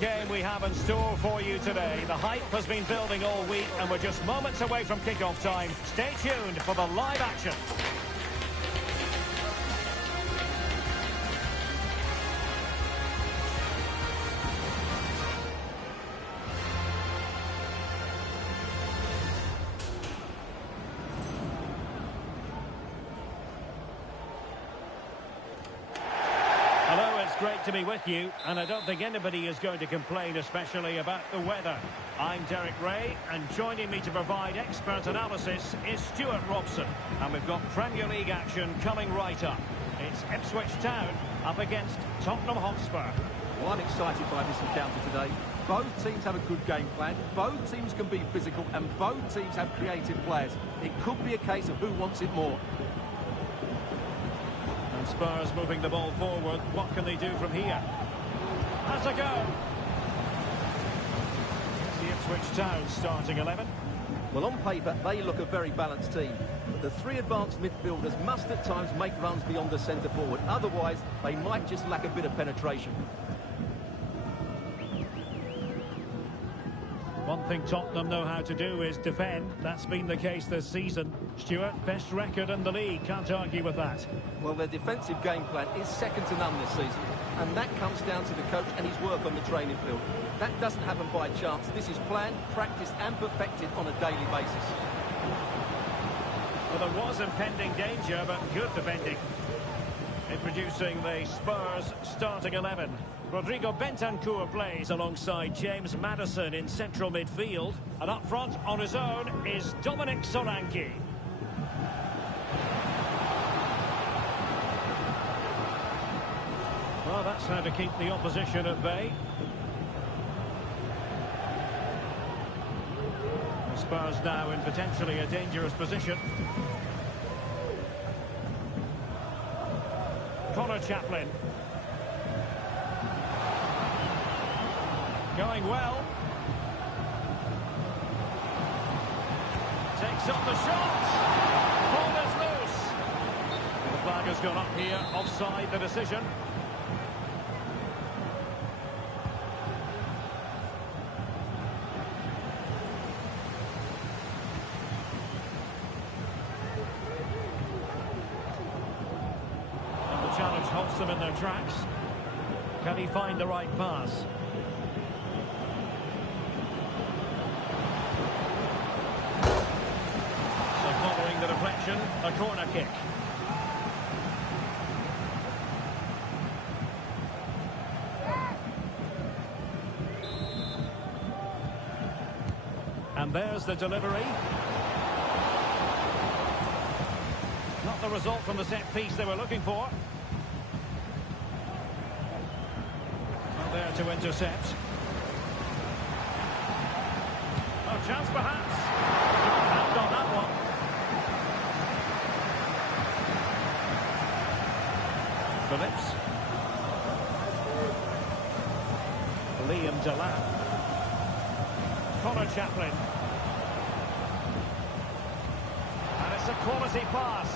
game we have in store for you today. The hype has been building all week and we're just moments away from kickoff time. Stay tuned for the live action. Great to be with you, and I don't think anybody is going to complain, especially about the weather. I'm Derek Ray, and joining me to provide expert analysis is Stuart Robson. And we've got Premier League action coming right up. It's Ipswich Town up against Tottenham Hotspur. Well, I'm excited by this encounter today. Both teams have a good game plan, both teams can be physical, and both teams have creative players. It could be a case of who wants it more. Spurs moving the ball forward. What can they do from here? Has a go. It's the Ipswich Town starting 11. Well, on paper, they look a very balanced team. But the three advanced midfielders must at times make runs beyond the centre forward. Otherwise, they might just lack a bit of penetration. One thing Tottenham know how to do is defend. That's been the case this season. Stuart, best record in the league. Can't argue with that. Well, their defensive game plan is second to none this season. And that comes down to the coach and his work on the training field. That doesn't happen by chance. This is planned, practiced and perfected on a daily basis. Well, there was impending danger, but good defending. Introducing the Spurs starting 11. Rodrigo Bentancur plays alongside James Maddison in central midfield. And up front on his own is Dominic Solanke. Well, that's how to keep the opposition at bay. The Spurs now in potentially a dangerous position. Connor Chaplin. Going well. Takes up the shot. Ball is loose. The flag has gone up here. Offside the decision. And the challenge halts them in their tracks. Can he find the right pass? Following the deflection, a corner kick. And there's the delivery. Not the result from the set piece they were looking for. Not there to intercept. Oh, chance perhaps. Not got that one. Phillips. Liam Delap. Connor Chaplin. And it's a quality pass.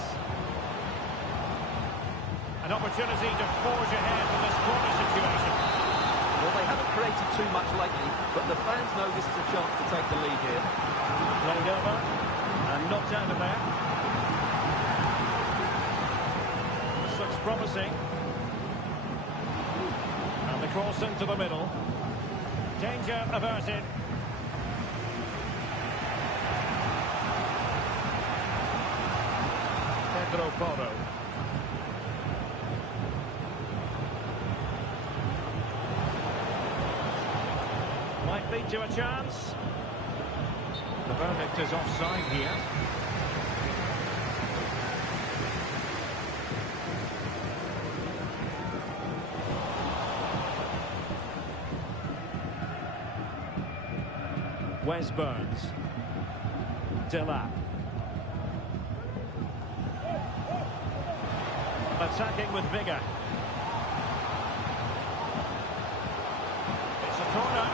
An opportunity to forge ahead from this corner situation. Well, they haven't created too much lately, but the fans know this is a chance to take the lead here. Played over and knocked out of there. This looks promising. And the cross into the middle. Danger averted. Pedro Porro. Might lead to a chance. The verdict is offside here. Wes Burns. Delap. Attacking with vigour. It's a corner.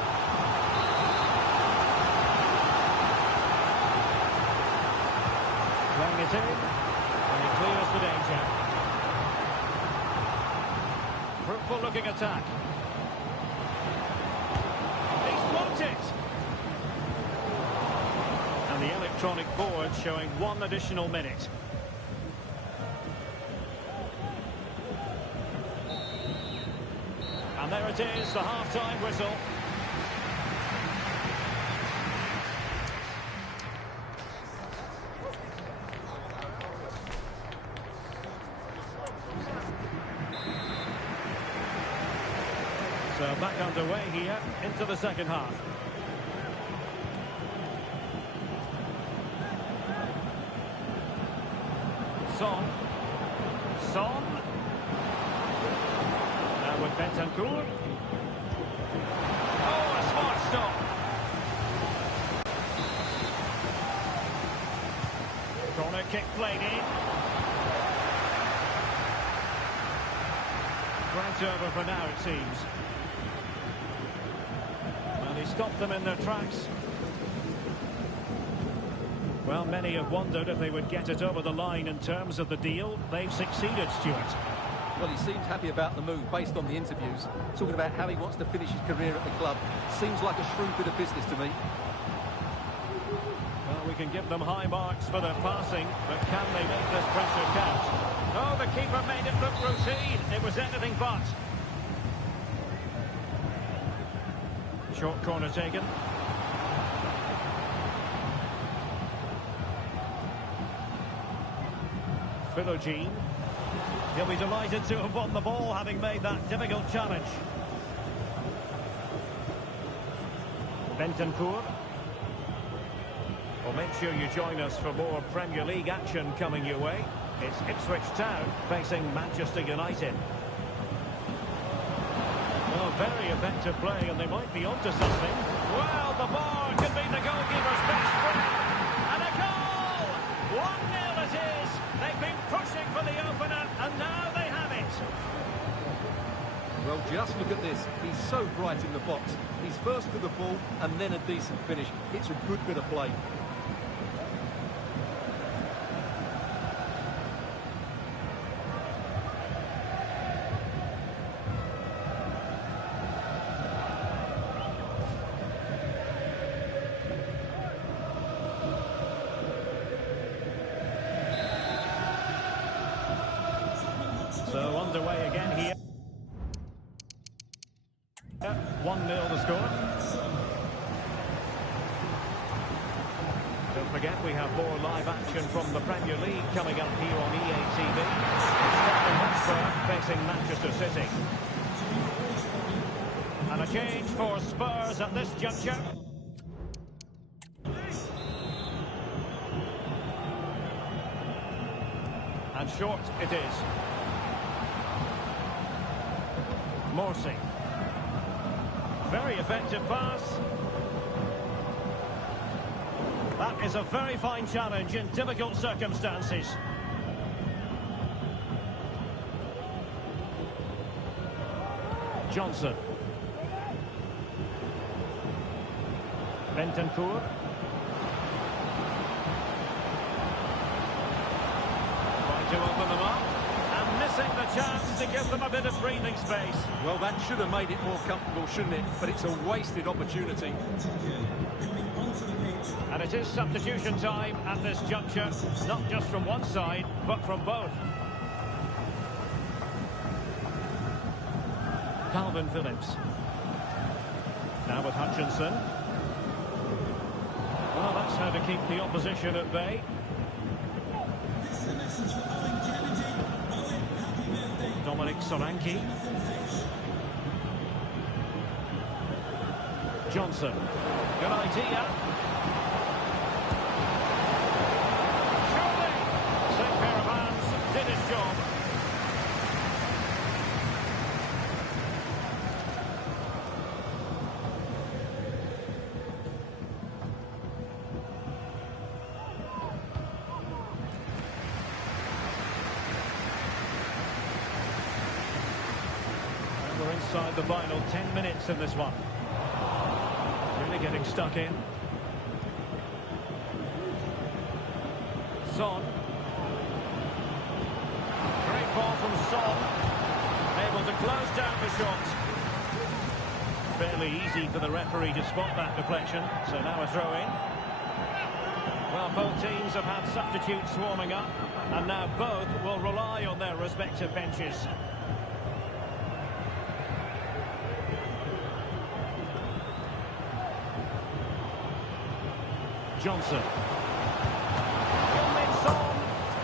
Playing it in. And he clears the danger. Fruitful looking attack. electronic board showing 1 additional minute. And there it is, the half-time whistle. So back underway here into the second half. Son. Now with Bentancur. Oh, a smart stop. Corner kick played in. Right over for now, it seems. And he stopped them in their tracks. Well, many have wondered if they would get it over the line in terms of the deal. They've succeeded, Stuart. Well, he seemed happy about the move based on the interviews, talking about how he wants to finish his career at the club. Seems like a shrewd bit of business to me. Well, we can give them high marks for their passing, but can they make this pressure count? Oh, the keeper made it look routine. It was anything but. Short corner taken. Philogene. He'll be delighted to have won the ball, having made that difficult challenge. Bentancur. Well, make sure you join us for more Premier League action coming your way. It's Ipswich Town facing Manchester United. Well, very effective play, and they might be onto something. Well, the bar can be the goalkeeper's best friend. And a goal! 1-0 it is. They've been pushing for the opener, and now they have it. Well, just look at this. He's so bright in the box. He's first to the ball, and then a decent finish. It's a good bit of play. So underway again here. 1-0 the score. Don't forget we have more live action from the Premier League coming up here on EA TV. Tottenham Hotspur facing Manchester City. And a change for Spurs at this juncture. And short it is. Morsi. Very effective pass. That is a very fine challenge in difficult circumstances. Johnson. Bentancur. Trying to open them up. And missing the chance to give them a bit of breathing space. Well, that should have made it more comfortable, shouldn't it? But it's a wasted opportunity. And it is substitution time at this juncture, not just from one side, but from both. Calvin Phillips. Now with Hutchinson. Well, that's how to keep the opposition at bay. Dominic Solanke. Johnson. Good idea. Surely. Same pair of hands did his job. And we're inside the final 10 minutes in this one. Really getting stuck in. Son. Great ball from Son. Able to close down the shot. Fairly easy for the referee to spot that deflection. So now a throw in. Well, both teams have had substitutes warming up, and now both will rely on their respective benches. Johnson.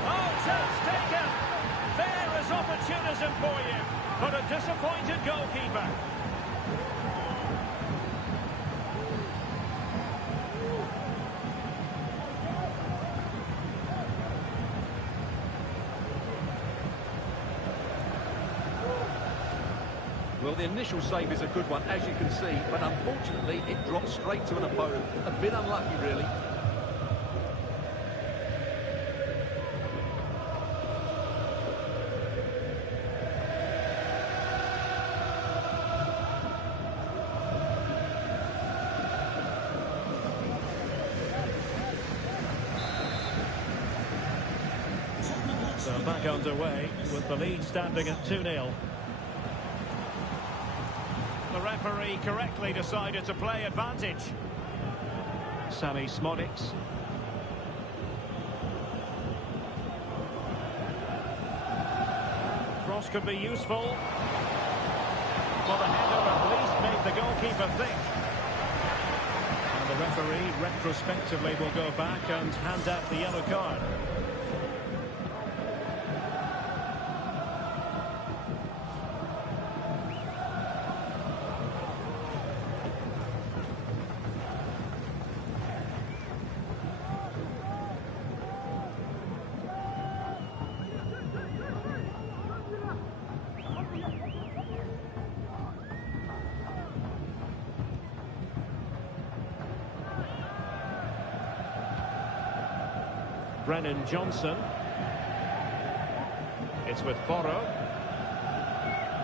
Oh, chance taken! There is opportunism for you, but a disappointed goalkeeper. Well, the initial save is a good one, as you can see, but unfortunately it dropped straight to an opponent. A bit unlucky, really. So back underway with the lead standing at 2-0. The referee correctly decided to play advantage. Sammy Smodics. Cross could be useful. Well, the header at least made the goalkeeper think. And the referee retrospectively will go back and hand out the yellow card. Brennan Johnson. It's with Porro.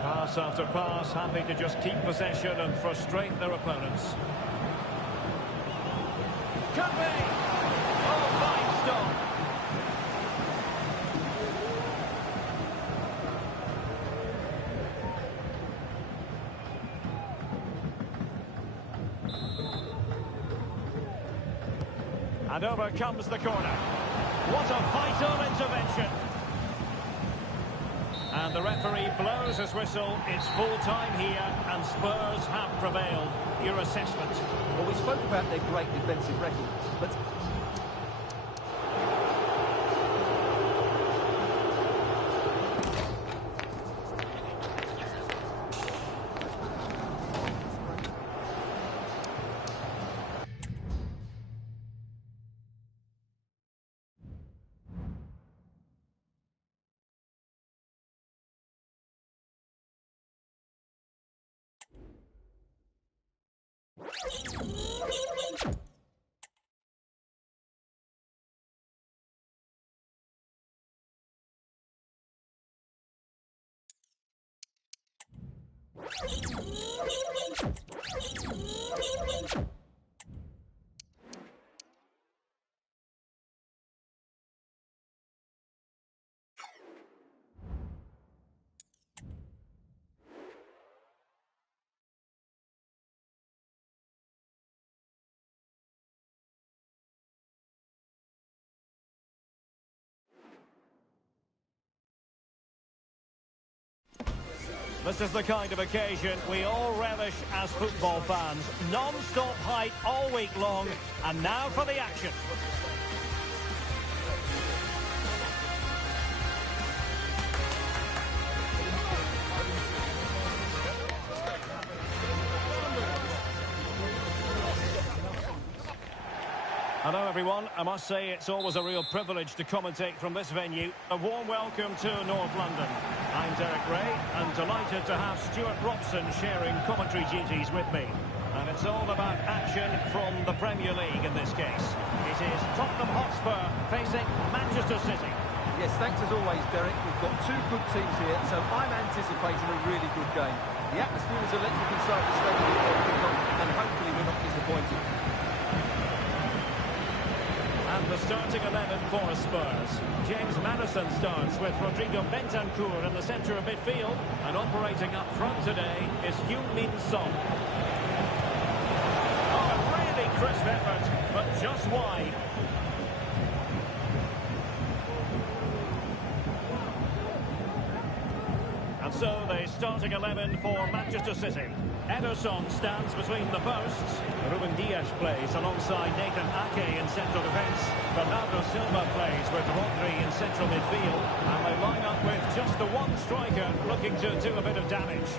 Pass after pass, happy to just keep possession and frustrate their opponents. Could be! Oh, fine stop! And over comes the corner. What a vital intervention. And the referee blows his whistle. It's full time here, and Spurs have prevailed. Your assessment? Well, we spoke about their great defensive record, but... This is the kind of occasion we all relish as football fans. Non-stop hype all week long, and now for the action. Hello everyone, I must say it's always a real privilege to commentate from this venue. A warm welcome to North London. I'm Derek Ray, and delighted to have Stuart Robson sharing commentary duties with me. And it's all about action from the Premier League in this case. It is Tottenham Hotspur facing Manchester City. Yes, thanks as always, Derek. We've got two good teams here, so I'm anticipating a really good game. The atmosphere is electric inside the stadium, and hopefully we're not disappointed. And the starting 11 for Spurs. James Maddison starts with Rodrigo Bentancur in the centre of midfield. And operating up front today is Heung-min Son. Oh, a really crisp effort, but just wide. So the starting 11 for Manchester City. Ederson stands between the posts. Ruben Dias plays alongside Nathan Ake in central defence. Bernardo Silva plays with Rodri in central midfield. And they line up with just the one striker looking to do a bit of damage.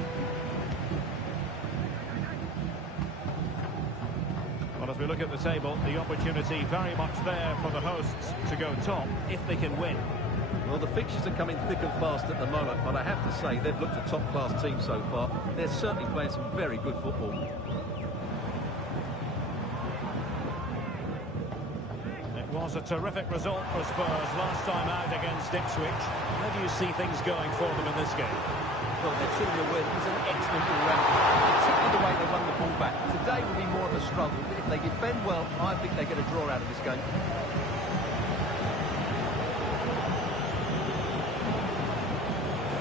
Well, as we look at the table, the opportunity very much there for the hosts to go top if they can win. Well, the fixtures are coming thick and fast at the moment, but I have to say they've looked a top-class team so far. They're certainly playing some very good football. It was a terrific result for Spurs last time out against Ipswich. How do you see things going for them in this game? Well, they're 2-0 win. It was an excellent all-round, particularly the way they run the ball back. Today will be more of a struggle, but if they defend well, I think they get a draw out of this game.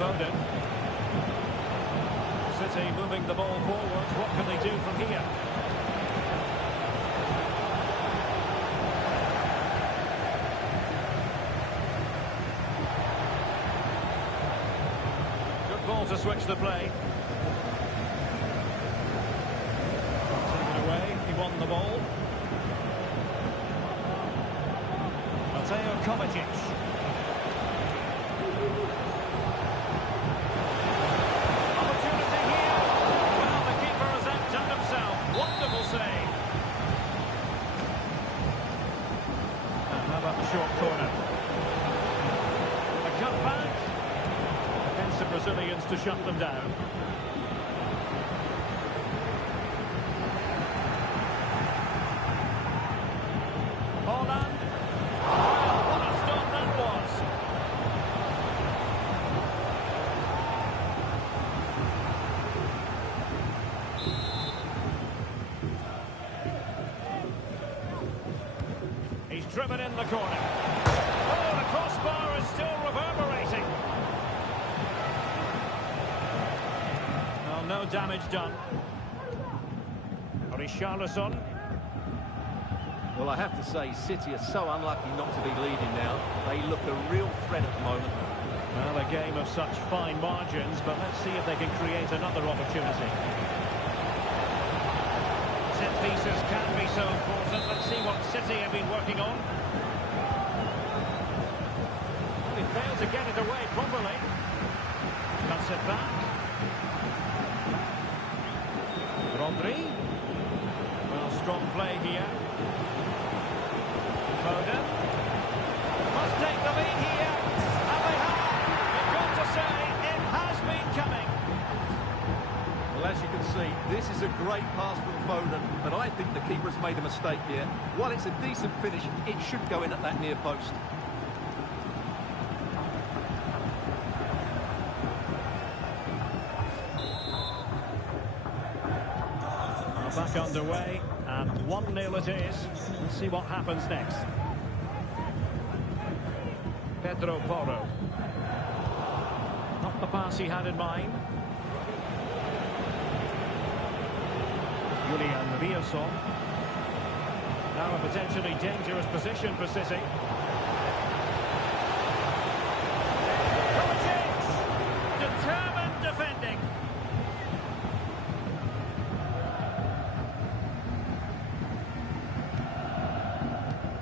Foden. City moving the ball forward. What can they do from here? Good ball to switch the play. Taken away. He won the ball. Mateo Kovacic. Short corner. A cut back. Defensive Brazilians to shut them down. Holland. Well, what a stop that was. He's driven in the corner. Oh, the crossbar is still reverberating. Well, no damage done. Richarlison. Well, I have to say, City are so unlucky not to be leading now. They look a real threat at the moment. Well, a game of such fine margins, but let's see if they can create another opportunity. Set pieces can be so important. Let's see what City have been working on. They failed to get it away properly. Cuts it back. Rodri. Well, strong play here. Foden. Must take the lead here. And they have. You've got to say, it has been coming. Well, as you can see, this is a great pass from Foden, but I think the keeper has made a mistake here. While it's a decent finish, it should go in at that near post. Back underway, and 1-0 it is. Let's see what happens next. Pedro Porro. Not the pass he had in mind. Julian Riasson. Now a potentially dangerous position for City. Kovacic! Determined defending.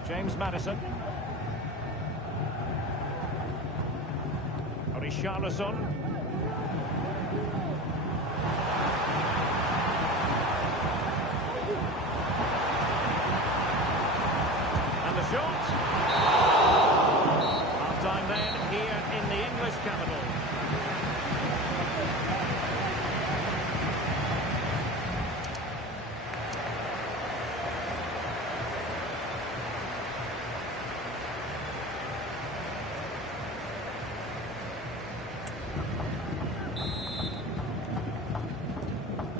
James Maddison. Richarlison. And the shot. Half-time then here in the English capital.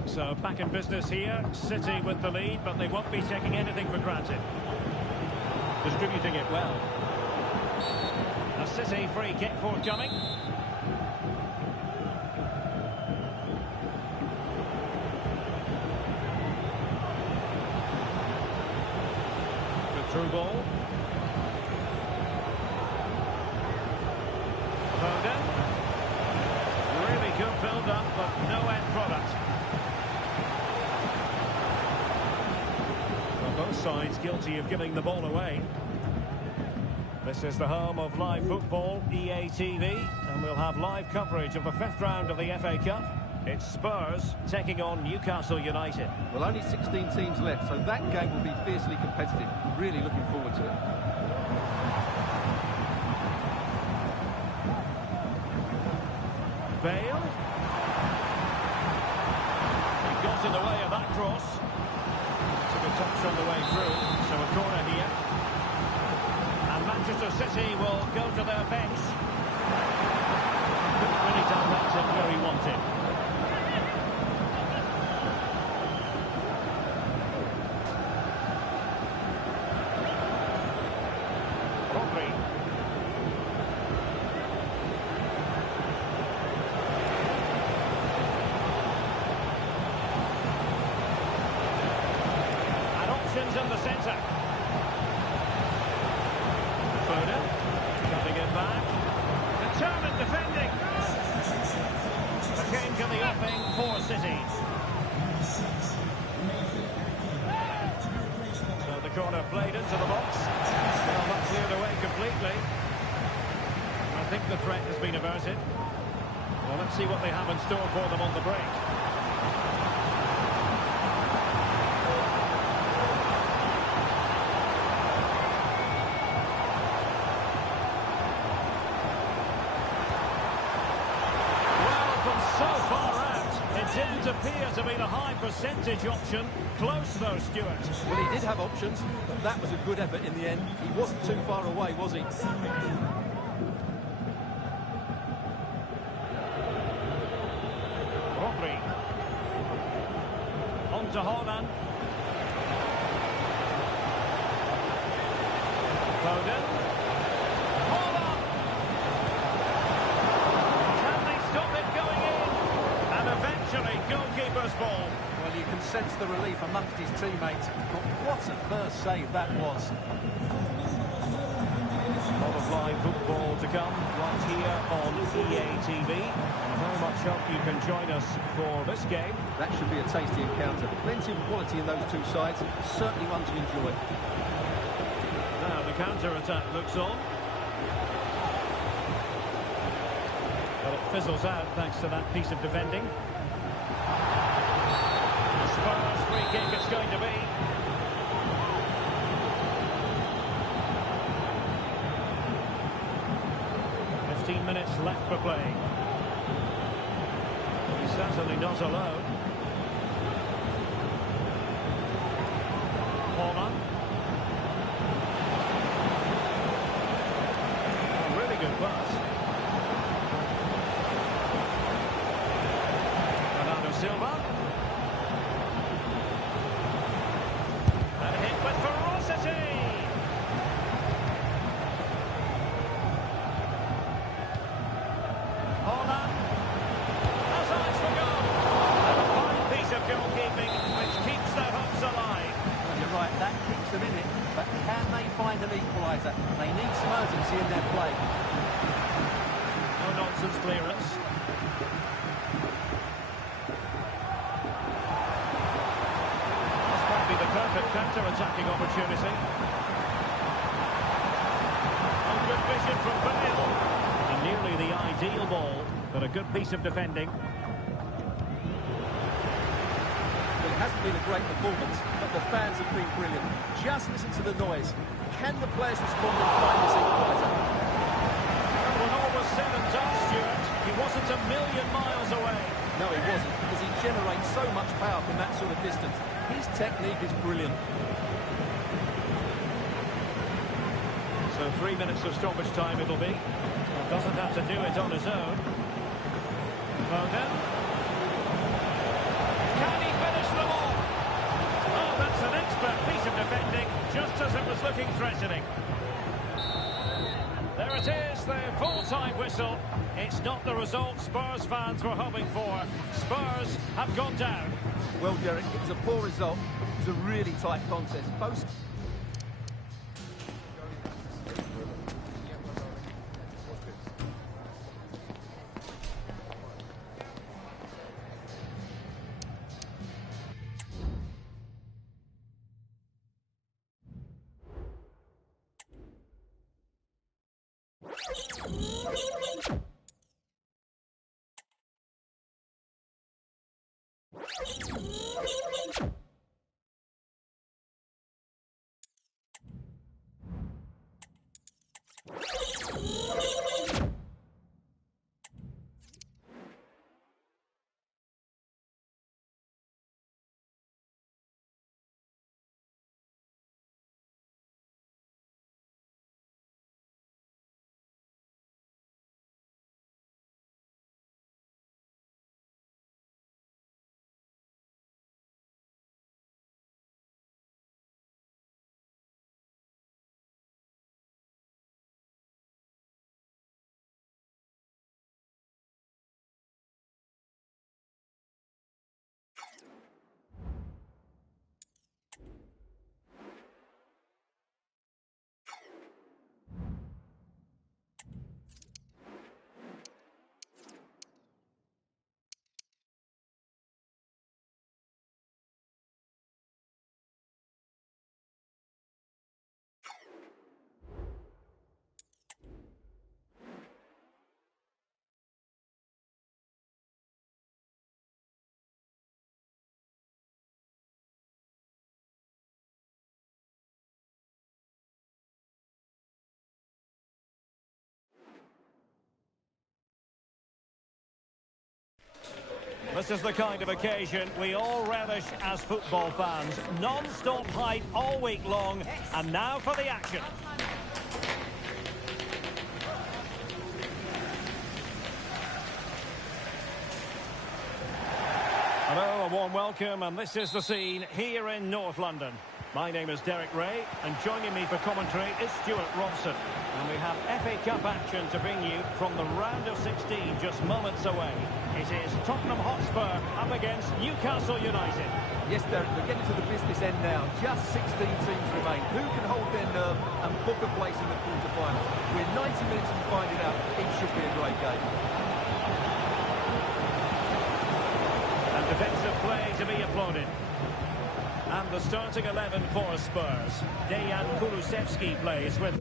So back in business here, City with the lead, but they won't be taking anything for granted. Distributing it well. A City free kick forthcoming. Good through ball. Foden. Really good build-up, but no end product. Well, both sides guilty of giving the ball away. This is the home of live football, EA TV, and we'll have live coverage of the 5th round of the FA Cup. It's Spurs taking on Newcastle United. Well, only 16 teams left, so that game will be fiercely competitive. Really looking forward to it. Bale. He got in the way of that cross. Took a touch on the way through, so a corner here. And Manchester City will go to their bench. Couldn't really direct him where he wanted. In the centre. Foden cutting it back. Determined defending. A change in the offing for City. So the corner played into the box. Well, not cleared away completely. I think the threat has been averted. Well, let's see what they have in store for them on the break. Didn't appear to be the high percentage option. Close though, Stuart. Well, he did have options, but that was a good effort in the end. He wasn't too far away, was he? Rodri. On to Haaland. Foden. Haaland! Can they stop it going in? And eventually, goalkeeper's ball. Well, you can sense the relief amongst his teammates. But what a first save that was. A lot of live football to come right here on EA TV. And very much hope you can join us for this game. That should be a tasty encounter. Plenty of quality in those two sides. Certainly one to enjoy. Now the counter-attack looks on. But it fizzles out thanks to that piece of defending. The Spurs free kick it's going to be. Minutes left for play. He's certainly not alone. Haaland. A really good pass. Bernardo Silva. And hit with ferocity. An equaliser. They need some urgency in their play. No nonsense clearance. This might be the perfect counter-attacking opportunity. Oh, good vision from Bale. And nearly the ideal ball, but a good piece of defending. Well, it hasn't been a great performance, but the fans have been brilliant. Just listen to the noise. Can the players respond and find this equaliser? When all was said and done, Stuart, he wasn't a million miles away. No, he wasn't, because he generates so much power from that sort of distance. His technique is brilliant. So 3 minutes of stoppage time it'll be. Doesn't have to do it on his own. Foden. Can he finish them all? Oh, that's an expert piece of defending, just as it was looking threatening. There it is, the full-time whistle. It's not the result Spurs fans were hoping for. Spurs have gone down. Well, Derek, it was a poor result. It was a really tight contest. Both... This is the kind of occasion we all relish as football fans. Non-stop hype all week long, and now for the action. Hello, a warm welcome, and this is the scene here in North London. My name is Derek Ray, and joining me for commentary is Stuart Robson. And we have FA Cup action to bring you from the round of 16 just moments away. It is Tottenham Hotspur up against Newcastle United. Yes, Derek, we're getting to the business end now. Just 16 teams remain. Who can hold their nerve and book a place in the quarter-finals? We're 90 minutes from finding out. It should be a great game. And defensive play to be applauded. And the starting 11 for Spurs. Dejan Kulusevski plays with...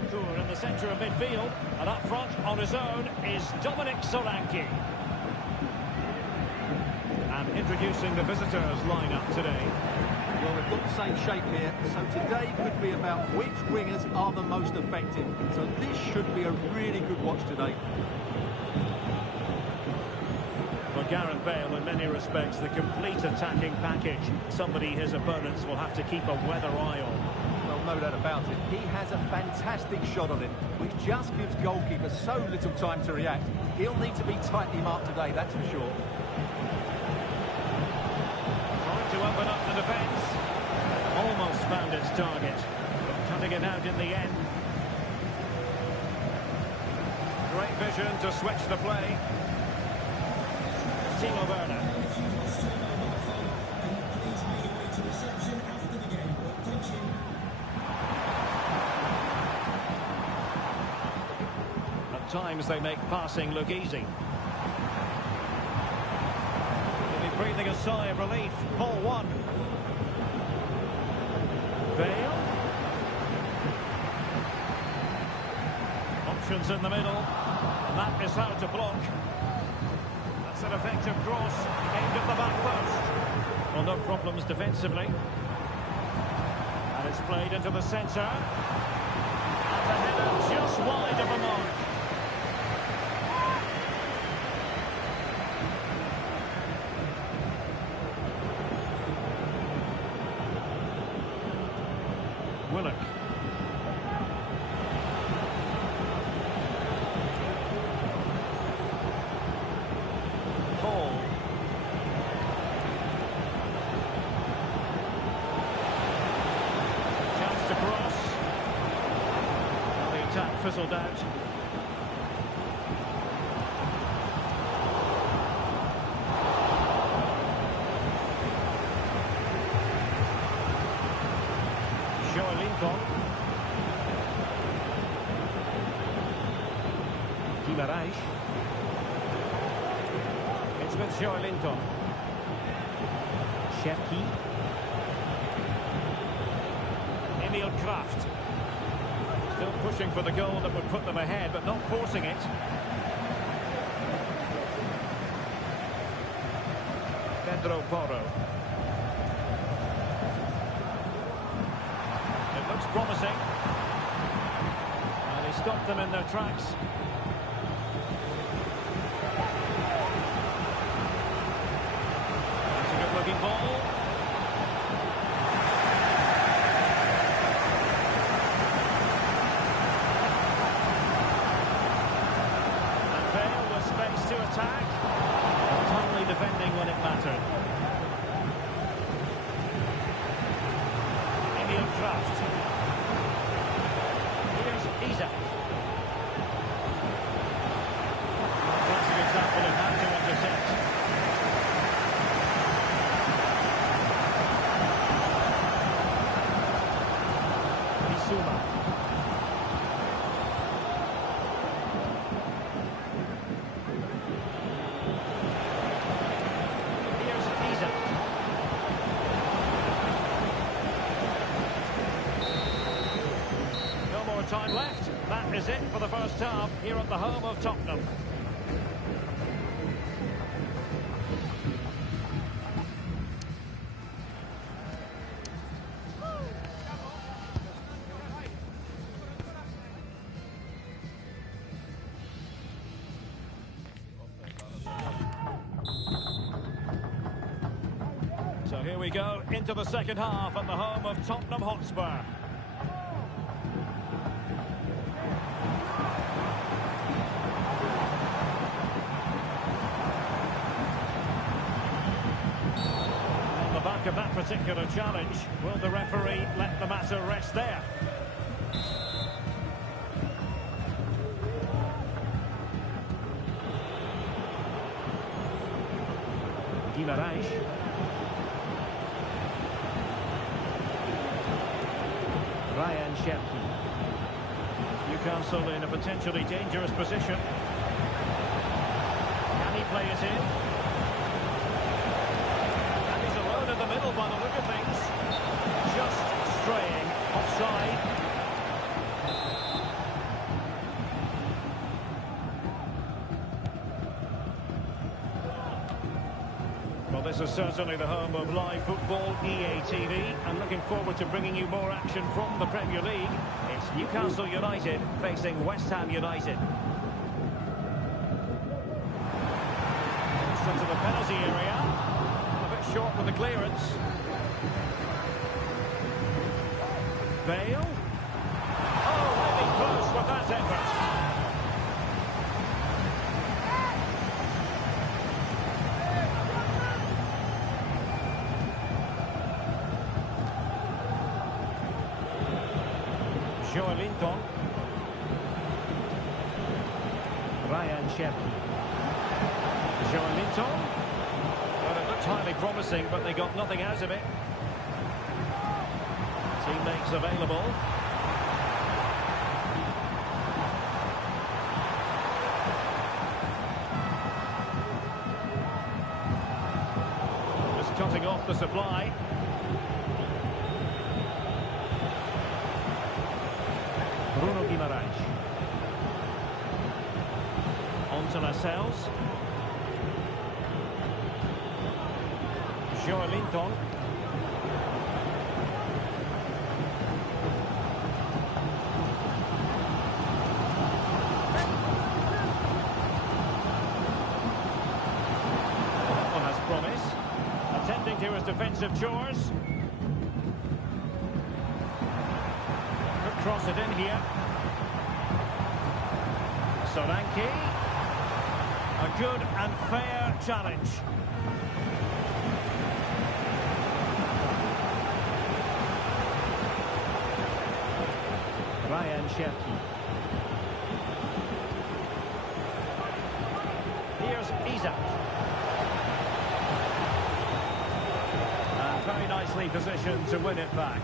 in the centre of midfield, and up front on his own is Dominic Solanke. And introducing the visitors lineup today. Well, we've got the same shape here, so today could be about which wingers are the most effective. So this should be a really good watch today. For Gareth Bale, in many respects, the complete attacking package. Somebody his opponents will have to keep a weather eye on. Well, no doubt about it. He has a fantastic shot on it, which just gives goalkeepers so little time to react. He'll need to be tightly marked today, that's for sure. Trying to open up the defence. Almost found its target, but cutting it out in the end. Great vision to switch the play. Timo Werner. At times they make passing look easy. He'll be breathing a sigh of relief. Ball one. Bale. Options in the middle. And that is how to block. That's an effective cross aimed at the back post. Well, no problems defensively. And it's played into the centre. And the header just wide of the mark. Willock. Hall. Chance to cross. Well, the attack fizzled out. Guimaraes. It's with Joelinton. Cherki. Emil Kraft. Still pushing for the goal that would put them ahead, but not forcing it. Pedro Porro. It looks promising. And he stopped them in their tracks. That's a good-looking ball. And Bale with space to attack. Timely defending when it mattered. Emil Kraft. Here's Isak. is it for the first half here at the home of Tottenham. So here we go into the second half at the home of Tottenham Hotspur. On the back of that particular challenge, will the referee let the matter rest there? Guimarães. Ryan Shepke. Newcastle in a potentially dangerous position. Can he play it in? And he's alone in the middle by the look of things. Just straying offside. Well, this is certainly the home of live football, EA TV. I'm looking forward to bringing you more action from the Premier League. It's Newcastle United facing West Ham United. It's into the penalty area. A bit short with the clearance. Bale. Oh, really close with that effort. Linton. Ryan Shepke. Linton. Well, it looked highly promising, but they got nothing out of it. Teammates available. Just cutting off the supply. Bruno Guimarães. On to Lascelles. Linton. That one has promise. Attending to his defensive chores. Cross it in here. Solanke. A good and fair challenge. Ryan Shepke. Here's Isak. And very nicely positioned to win it back.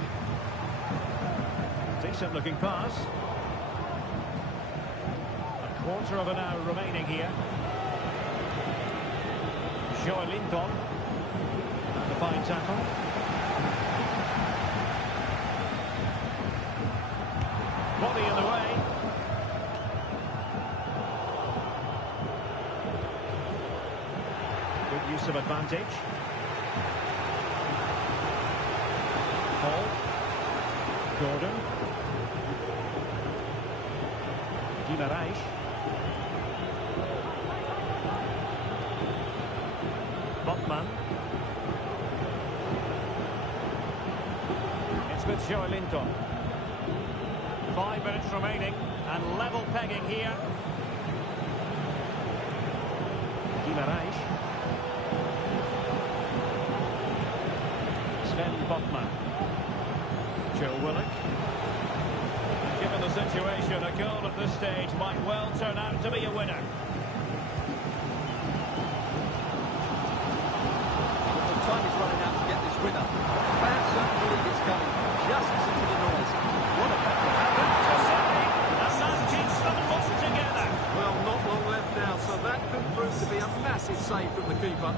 Decent looking pass. A quarter of an hour remaining here. Linton. And a fine tackle. Body in the way. Good use of advantage. Paul. Gordon. Guimarães. Botman. It's with Linton. 5 minutes remaining and level pegging here. Guimarães. Sven Botman. Joe Willock. Given the situation, a goal at this stage might well turn out to be a winner. The time is running out to get this winner. Fans certainly believe it's coming. Just listen to the noise. What a battle. And that keeps them all together. Well, not long left now, so that could prove to be a massive save from the keeper.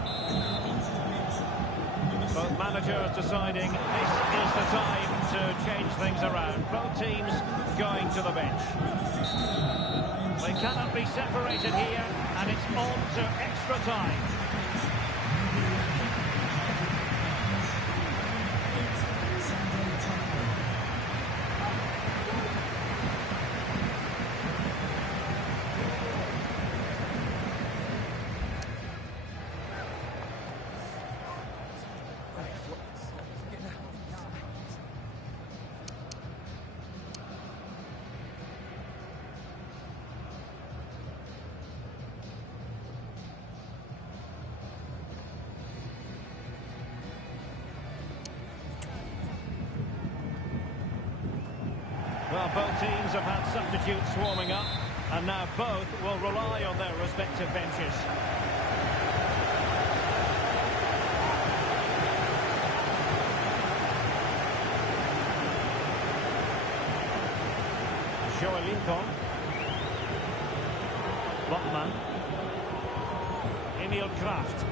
Both managers deciding this is the time to change things around. Both teams going to the bench. They cannot be separated here, and it's on to extra time. Well, both teams have had substitutes warming up, and now both will rely on their respective benches. Lincoln. Botman. Emil Kraft.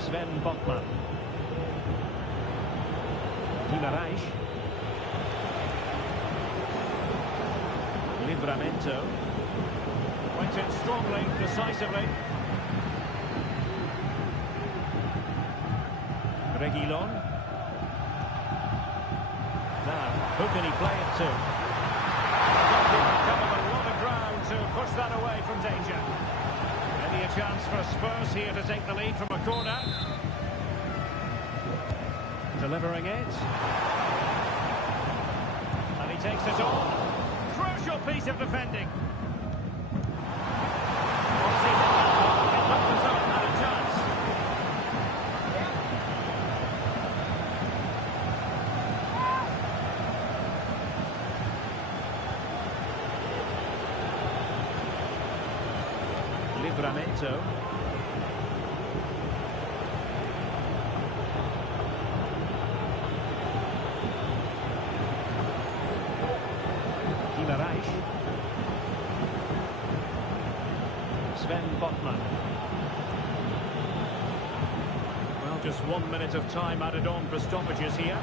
Sven Botman. Guimaraes. Livramento. Went in strongly, decisively. Reguilon. Now, who can he play it to? Covered a lot of ground to push that away from danger. Maybe a chance for Spurs here to take the lead from a corner. Delivering it. And he takes it on. Crucial piece of defending. Livramento. Guimaraes. Sven Botman. Well, just 1 minute of time added on for stoppages here.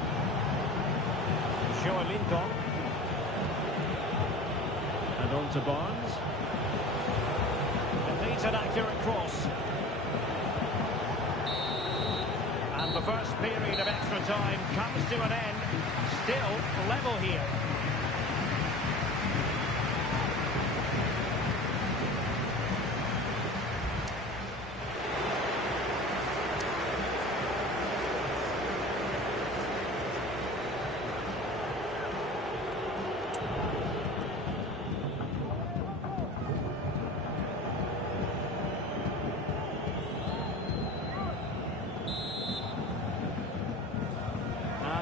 Lincoln. And on to Barnes. An accurate cross. And the first period of extra time comes to an end. Still level here.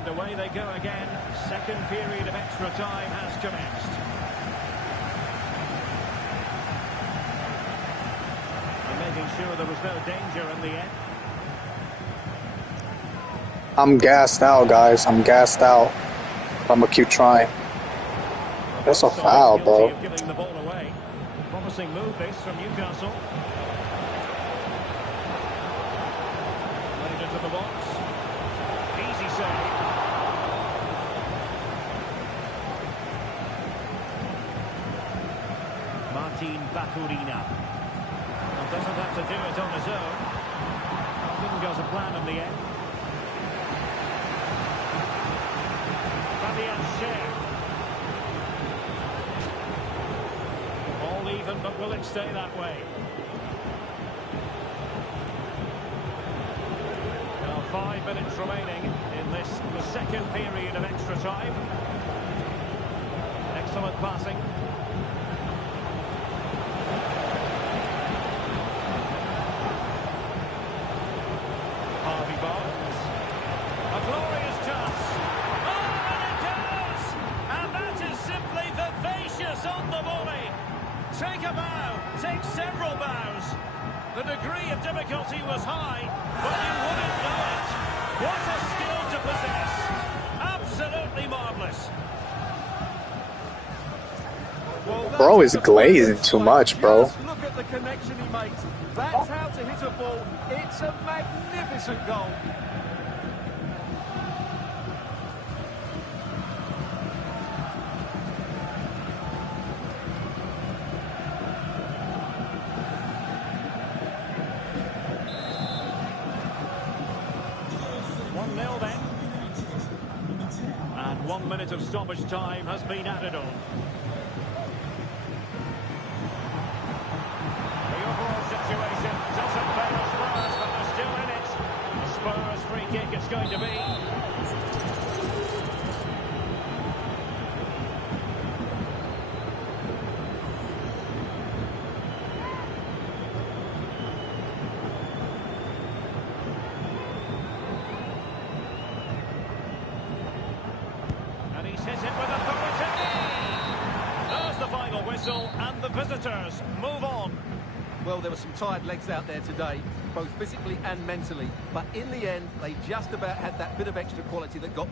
Away they go again. Second period of extra time has commenced. And making sure there was no danger in the end. I'm gassed out, guys. I'm gassed out. I'm gonna keep trying. That's a foul, bro. Giving the ball away. Promising move this from Newcastle. Played into the box. Easy save. Bakurina. Well, doesn't have to do it on his own. Didn't go to plan in the end. Fabian Schär. All even, but will it stay that way? Now 5 minutes remaining in this, the second period of extra time. Excellent passing. Take a bow, take several bows. The degree of difficulty was high, but you wouldn't know it. What a skill to possess. Absolutely marvellous. Bro is glazing too much, bro. Just look at the connection he makes. That's how to hit a ball. It's a magnificent goal. Then. And 1 minute of stoppage time has been added on. The overall situation doesn't favour Spurs, but they're still in it. The Spurs free kick it's going to be. He's hit it with authority. There's the final whistle, and the visitors move on. Well, there were some tired legs out there today, both physically and mentally. But in the end, they just about had that bit of extra quality that got...